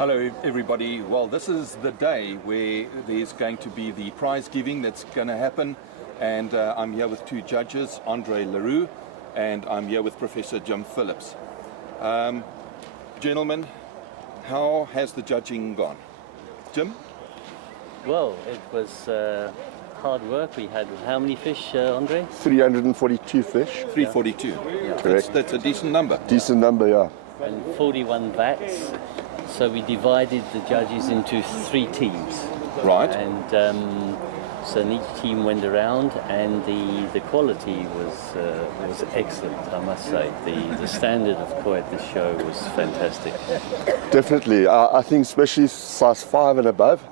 Hello everybody. Well, this is the day where there's going to be the prize giving that's going to happen, and I'm here with two judges, Andre Roux, and I'm here with Professor Jim Phillips. Gentlemen, how has the judging gone? Jim? Well, it was hard work. We had how many fish, Andre? 342 fish. 342. Yeah. Correct. That's a decent number. Decent number, yeah. And 41 vats. So we divided the judges into 3 teams. Right. And so each team went around, and the quality was excellent, I must say. The standard of koi at this show was fantastic. Definitely. I think especially size 5 and above.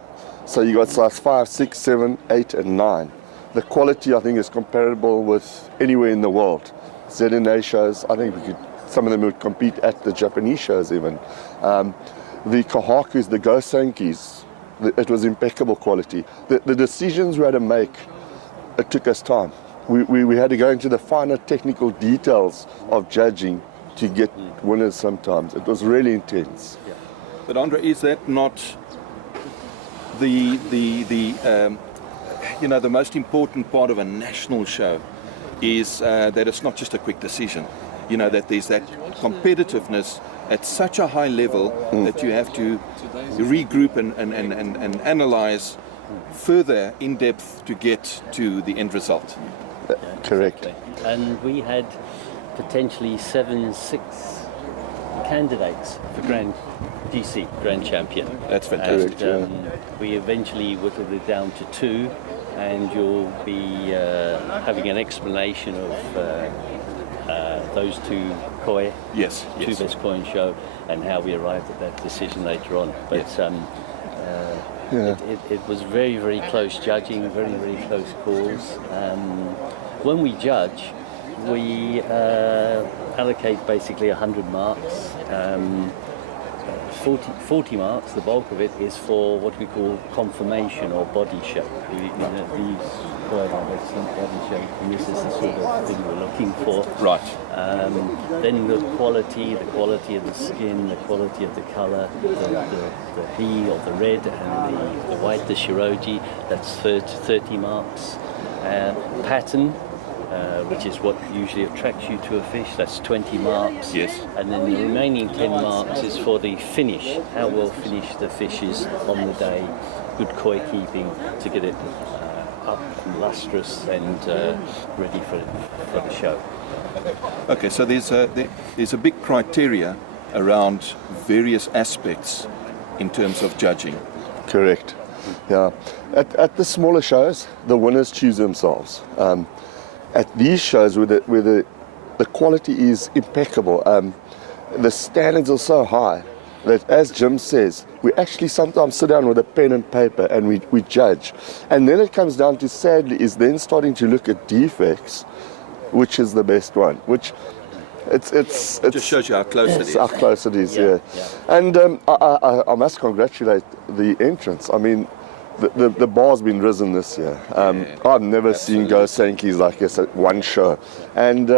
So you got size 5, 6, 7, 8 and 9. The quality, I think, is comparable with anywhere in the world. ZNA shows, I think some of them would compete at the Japanese shows even. The kahakus, the gosankis, it was impeccable quality. The decisions we had to make, it took us time. We had to go into the finer technical details of judging to get winners sometimes. It was really intense. Yeah. But Andre, is that not the most important part of a national show? Is that it's not just a quick decision. You know, that there's that competitiveness at such a high level that you have to regroup and analyze further in depth to get to the end result. Yeah, Correct. exactly. And we had potentially 6 candidates for Grand Champion. That's fantastic. And we eventually whittled it down to 2, and you'll be having an explanation of those 2 koi, Yes. two best koi in show, and how we arrived at that decision later on. But it was very, very close judging, very, very close calls. When we judge, we allocate basically 100 marks. 40 marks, the bulk of it, is for what we call conformation or body shape. These quite excellent body shape, and this is the sort of thing we're looking for. Right. Then the quality of the skin, the quality of the colour, the B or the red and the white, the shiroji, that's 30 marks. Pattern, which is what usually attracts you to a fish, that's 20 marks. Yes. And then the remaining 10 marks is for the finish, how well finished the fish is on the day, good koi keeping to get it up and lustrous and ready for the show. Okay, so there's a big criteria around various aspects in terms of judging. Correct. Yeah. At the smaller shows, the winners choose themselves. At these shows where the quality is impeccable, the standards are so high that, as Jim says, we actually sometimes sit down with a pen and paper and we judge. And then it comes down to, sadly, is then starting to look at defects, which is the best one, which it just shows you how close it is. How close it is, yeah. And I must congratulate the entrants. I mean, the bar's been risen this year. I've never seen gosankis like this at one show. And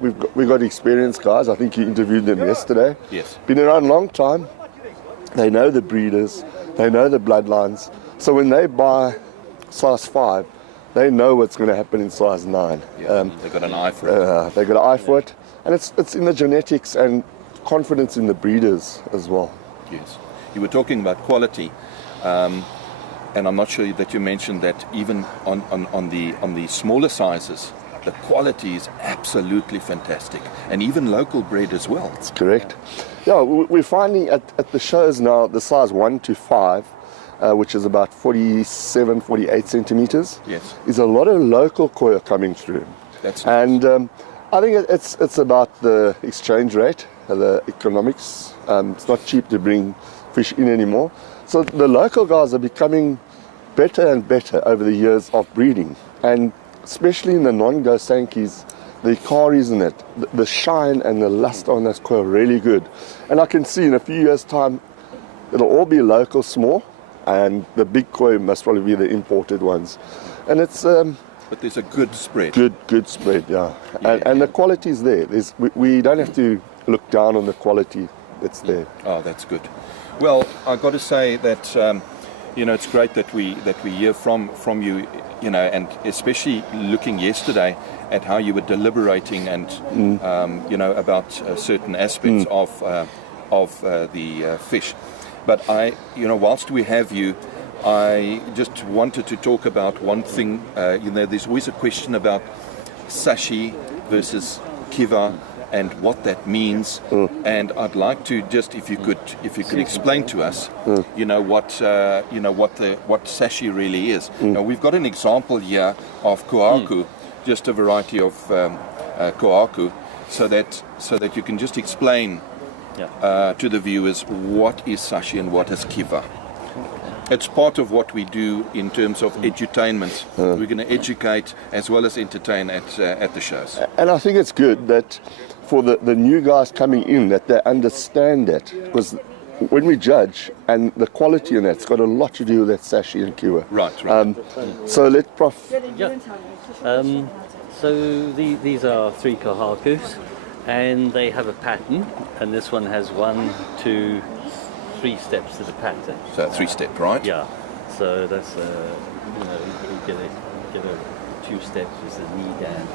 we've got experienced guys. I think you interviewed them yesterday. Yes. Been around a long time. They know the breeders. They know the bloodlines. So when they buy size 5, they know what's going to happen in size 9. They've got an eye for it. They've got an eye for it. And it's in the genetics and confidence in the breeders as well. Yes. You were talking about quality. And I'm not sure that you mentioned that even on the smaller sizes, the quality is absolutely fantastic, and even local bred as well. That's correct. Yeah, we're finding at the shows now the size 1 to 5, which is about 47, 48 centimeters. Yes. Is a lot of local koi coming through. That's nice. And I think it's about the exchange rate, the economics. It's not cheap to bring fish in anymore. So the local guys are becoming better and better over the years of breeding, and especially in the non-gosankis, the ikaris in it, the shine and the luster on those koi are really good. And I can see in a few years' time, it'll all be local small, and the big koi must probably be the imported ones. And it's but there's a good spread. Good spread, yeah. And the quality is there. We don't have to look down on the quality that's there. Oh, that's good. Well, I've got to say that it's great that we hear from you, and especially looking yesterday at how you were deliberating and about certain aspects of the fish. But whilst we have you, I just wanted to talk about one thing. There's always a question about sashi versus kiva and what that means. And I'd like to just, if you could explain to us, what sashi really is. Now we've got an example here of kohaku, just a variety of kohaku, so that you can just explain to the viewers what is sashi and what is kiva. It's part of what we do in terms of edutainment. We're going to educate as well as entertain at the shows. And I think it's good that for the new guys coming in, that they understand that, because when we judge, and the quality in that's got a lot to do with that sashi and kiva. Right. So let Prof. So these are 3 kohakus, and they have a pattern, and this one has 1, 2, 3 steps to the pattern. So 3-step, right? Yeah. So that's you get a 2 steps with the knee down,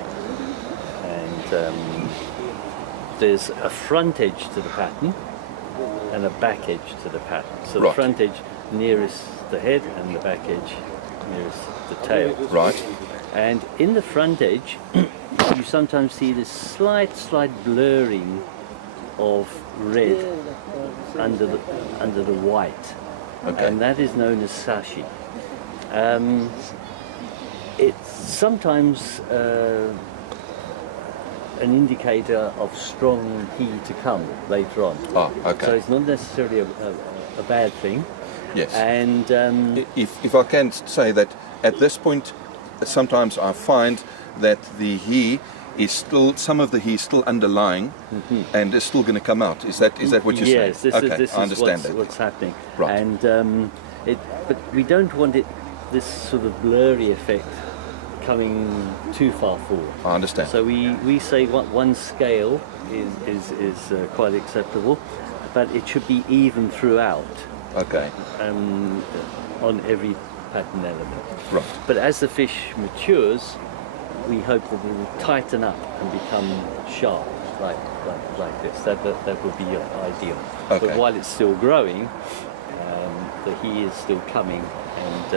and there's a front edge to the pattern and a back edge to the pattern. So the front edge nearest the head and the back edge nearest the tail. Right. And in the front edge, you sometimes see this slight blurring of red under the white, and that is known as sashi. It's sometimes an indicator of strong heat to come later on. So it's not necessarily a bad thing. Yes. And if I can say that at this point, sometimes I find that the he is still, some of the he is still underlying, and is still going to come out. Is that what you're saying? Yes, this is what's happening. Right. And but we don't want this sort of blurry effect coming too far forward. I understand. So we say one scale is quite acceptable, but it should be even throughout. Okay. On every pattern element. Right. But as the fish matures, we hope that it will tighten up and become sharp, like this. That would be ideal. Okay. But while it's still growing, the he is still coming, and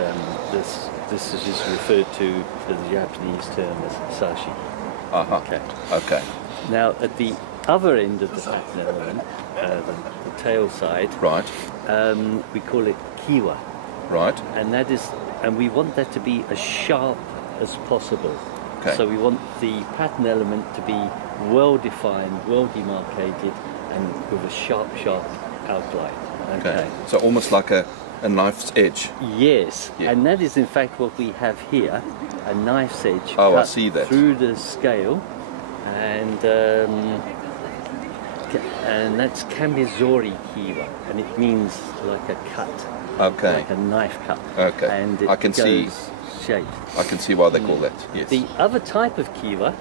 this is just referred to as the Japanese term as sashi. Okay. Now at the other end of the pattern element, the tail side, right, we call it kiwa. Right. And we want that to be as sharp as possible. Okay. So we want the pattern element to be well defined, well demarcated, and with a sharp outline. Okay. So almost like a knife's edge. Yes. Yeah. And that is in fact what we have here, a knife's edge cut I see that. Through the scale, and that's Kambizori kiwa, and it means like a cut. Okay. Like a knife cut. Okay. And it I can see. Shaped. I can see why they call that. Yes. The other type of kiwa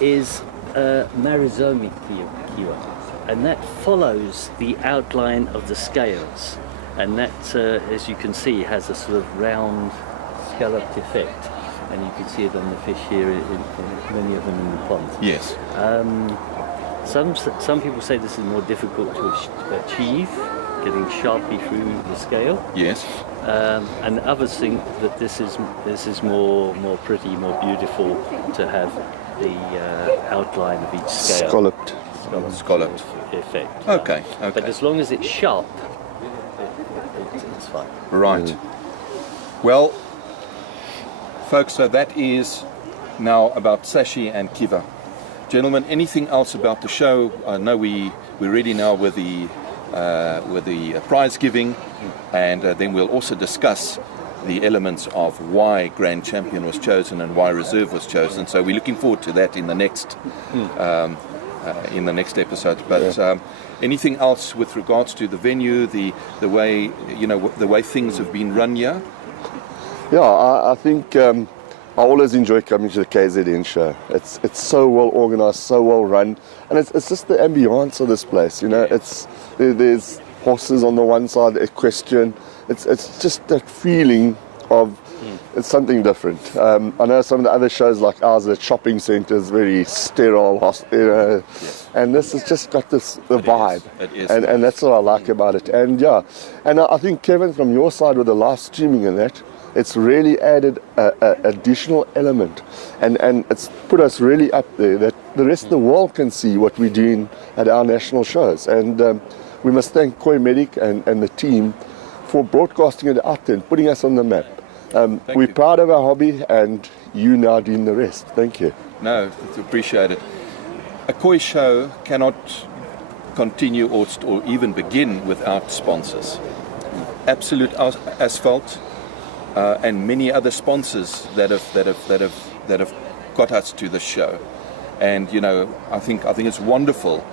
is Marizomi kiwa, and that follows the outline of the scales, and that, as you can see, has a sort of round scalloped effect, and you can see it on the fish here, in many of them in the pond. Yes. Some people say this is more difficult to achieve, getting sharply through the scale. Yes. And others think that this is more pretty, more beautiful to have the outline of each scale. Scalloped effect. Okay. But as long as it's sharp, it's fine. Right. Well, folks, so that is now about sashi and kiva. Gentlemen, anything else about the show? I know we're ready now with the prize giving, and then we'll also discuss the elements of why Grand Champion was chosen and why Reserve was chosen. So we're looking forward to that in the next episode. But anything else with regards to the venue, the way the way things have been run here? Yeah, I think I always enjoy coming to the KZN show. It's so well organized, so well run, and it's just the ambience of this place. There's horses on the one side, equestrian. It's just that feeling of it's something different. I know some of the other shows like ours at shopping centres, very sterile, and this has just got the vibe. It is. And that's what I like about it. And yeah, and I think Kevin, from your side with the live streaming and that, it's really added a additional element, and it's put us really up there that the rest of the world can see what we're doing at our national shows. And we must thank Koi Medic and the team for broadcasting it out there and putting us on the map. We're proud of our hobby, and you now doing the rest. Thank you. No, appreciate it. A koi show cannot continue or even begin without sponsors. Absolute Asphalt and many other sponsors that have got us to the show. And you know, I think it's wonderful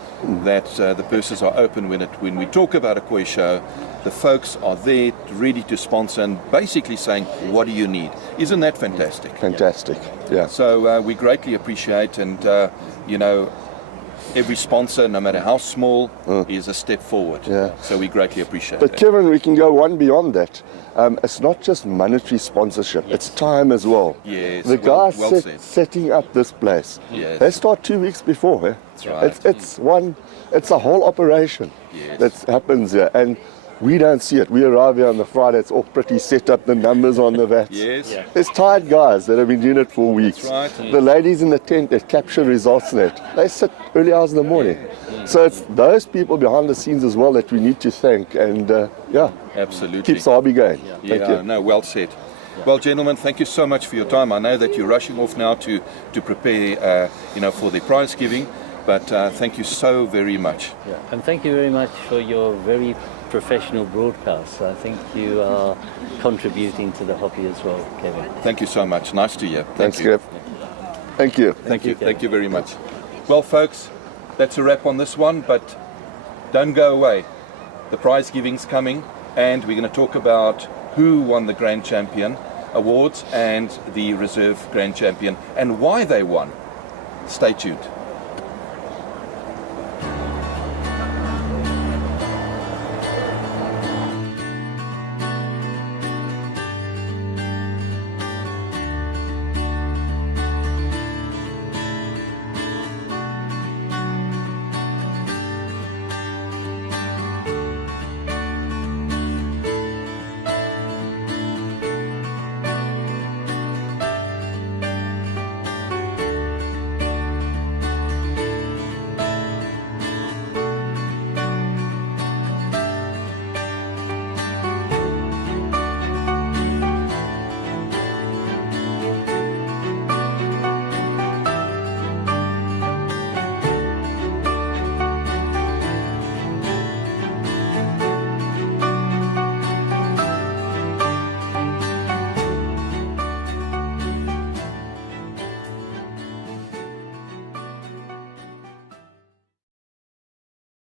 that the purses are open when we talk about a koi show. The folks are there ready to sponsor and basically saying, what do you need? Isn't that fantastic? Fantastic, yeah. So we greatly appreciate, and you know, every sponsor, no matter how small, is a step forward. Yeah. So we greatly appreciate But that. Kevin, we can go one beyond that. It's not just monetary sponsorship, it's time as well. Yes, The well guys said. setting up this place, Yes. they start 2 weeks before. That's right. It's a whole operation Yes. that happens here. And we don't see it. We arrive here on the Friday, it's all pretty set up, the numbers on the vats. Yes. Yeah. There's tired guys that have been doing it for weeks. That's right. The ladies in the tent that capture results in it, they sit early hours in the morning. So it's those people behind the scenes as well that we need to thank, and yeah, Absolutely. keeps the hobby going. Yeah, Thank you. no, well said. Well, gentlemen, thank you so much for your time. I know that you're rushing off now to prepare, you know, for the prize giving, but thank you so very much. Yeah. And thank you very much for your very professional broadcasts. I think you are contributing to the hobby as well, Kevin. Thank you so much. Nice to hear. Thanks, you. Kev. Thank you. Thank you. Kevin. Thank you very much. Well, folks, that's a wrap on this one, but don't go away. The prize giving's coming, and we're going to talk about who won the Grand Champion Awards and the Reserve Grand Champion and why they won. Stay tuned.